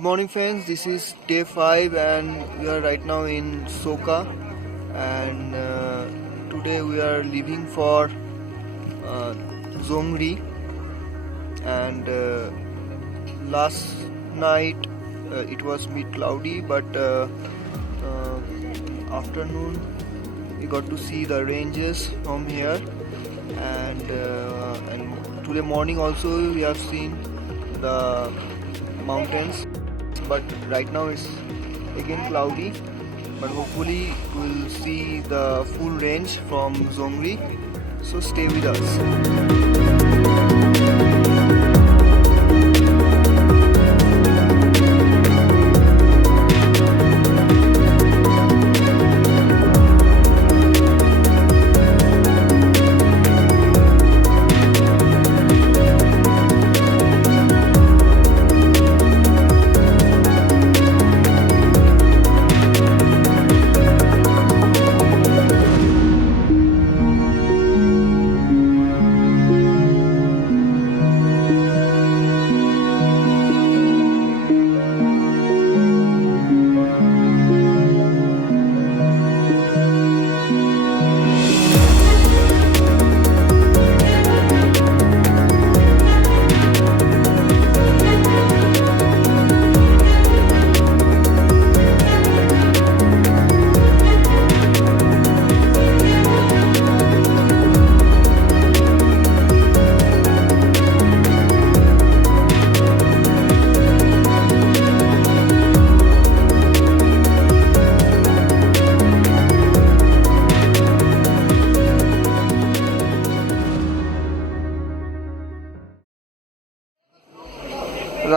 Good morning friends, this is day 5 and we are right now in Soka, and today we are leaving for Zongri. And last night it was bit cloudy, but afternoon we got to see the ranges from here, and today morning also we have seen the mountains, but right now it's again cloudy, but hopefully we'll see the full range from Zongri, so stay with us.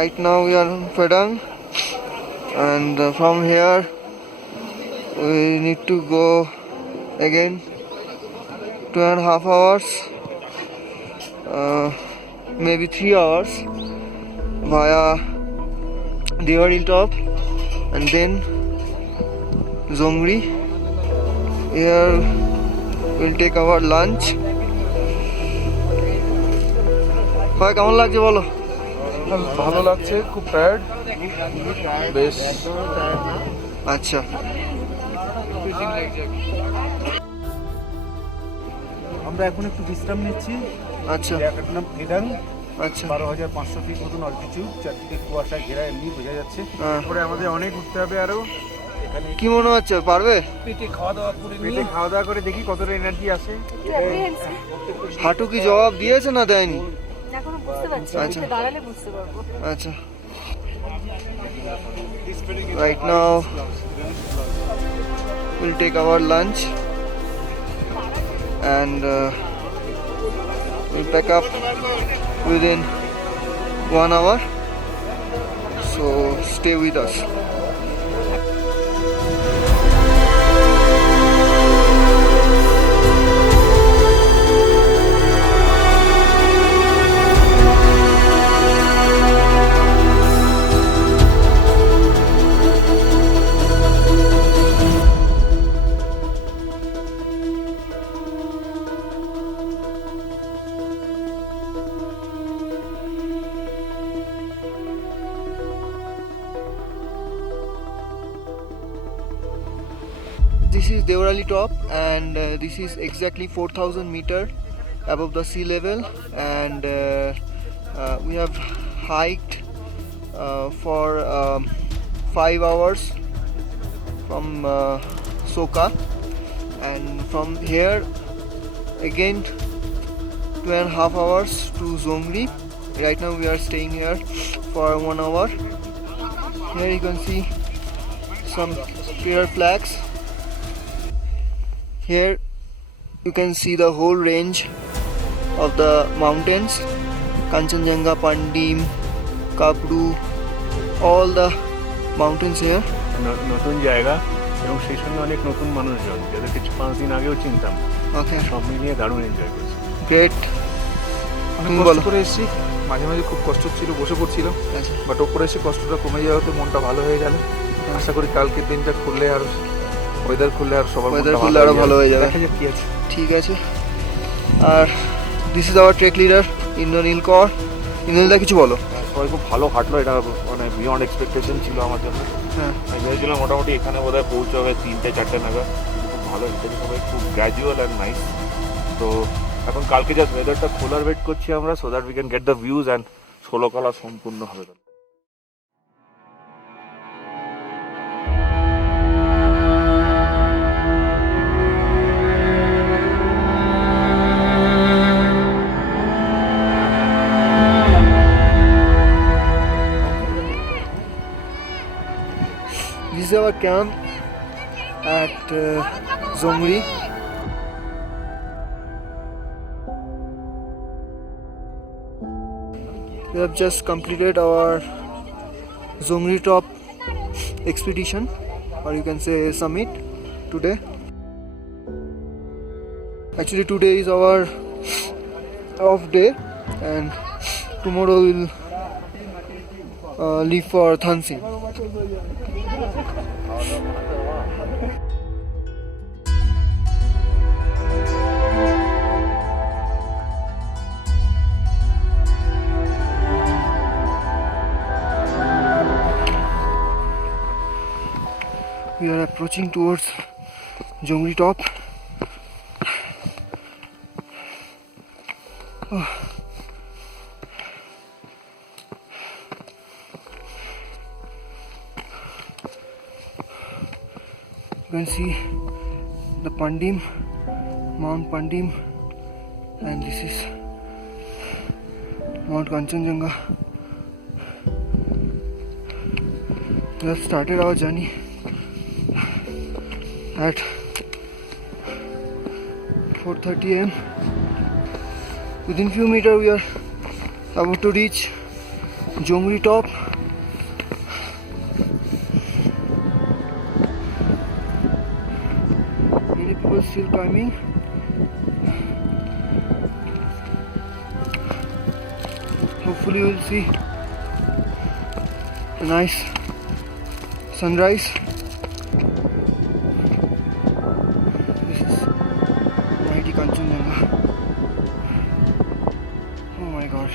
Right now we are in Padang, and from here we need to go again 2.5 hours, maybe 3 hours via Devarali top, and then Zongri. Here we'll take our lunch. ভাই কেমন লাগছে বলো? ভালো লাগছে, খুব টায়ার্ড বেশ। আচ্ছা, আমরা এখন একটু বিশ্রাম নিচ্ছি। আচ্ছা জায়গাটার নাম ফেডাং। আচ্ছা, 12,500 ফিট মতন অল্টিটিউড, চারদিকে কুয়াশায় ঘেরা, এমনি বোঝা যাচ্ছে। তারপরে আমাদের অনেক উঠতে হবে আরো। এখানে কি মনে হচ্ছে পারবে? পেটে খাওয়া দাওয়া করে দেখি কতটা এনার্জি আসে। হাঁটু কি জবাব দিয়েছে না দেয়নি? এখনো বুঝতে পারছি না, আচ্ছা। দাঁড়ালে বুঝতে পারবো। আচ্ছা, right now we'll take our lunch and we'll pack up within 1 hour, so stay with us. This is Devarali top, and this is exactly 4,000 meter above the sea level, and we have hiked for 5 hours from Soka, and from here again 2.5 hours to Zongri. Right now we are staying here for 1 hour. Here you can see some prayer flags. Here you can see the whole range of the mountains: Kanchenjunga, Pandim, Kapru, all the mountains here. নতুন জায়গা এবং সেই সঙ্গে অনেক নতুন মানুষজন, যাদের কিছু 5 দিন আগেও চিনতাম। Okay, সব মিলিয়ে দারুণ এনজয় করছি। great. অনেক তুমি কষ্ট বলো। করে এসেছি, মাঝে মাঝে খুব কষ্ট ছিল, বসে পড়ছিলাম, আচ্ছা, বাট ওপরে এসে কষ্টটা কমে যাওয়াতে মনটা ভালো হয়ে গেল। আশা করি কালকের দিনটা খুললে আর ওয়েদার খুললে আর সবার weather মনটা খুললে আরো ভালো হয়ে যাবে। দেখা যাক কি আছে। ঠিক আছে। আর this is our trek leader Indranil কর। ইন্দ্রনীলদা কিছু বলো। সবাই খুব ভালো হাঁটলো, এটা মানে বিয়ন্ড এক্সপেকটেশন ছিল আমার জন্য। হ্যাঁ আমি ভেবেছিলাম মোটামুটি এখানে বোধহয় পৌঁছবে 3-4 নাগাদ, খুব ভালো হেঁটেছে সবাই, খুব গ্র্যাজুয়াল অ্যান্ড নাইস। তো এখন কালকে জাস্ট ওয়েদারটা খোলার ওয়েট করছি আমরা, so that we can get the views and ষোলকলা সম্পূর্ণ হবে। This is our camp at Zongri. We have just completed our Zongri top expedition, or you can say summit, today. Actually today is our off day and tomorrow we'll leave for Thansin. We are approaching towards Zongri top. You can see the Pandim, Mount Pandim, and this is Mount Kanchenjunga. We have started our journey at 4:30 am. Within few meters we are about to reach Zongri top. Many people still climbing. Hopefully we'll see a nice sunrise. This is mighty Kanchenjunga. Oh my god.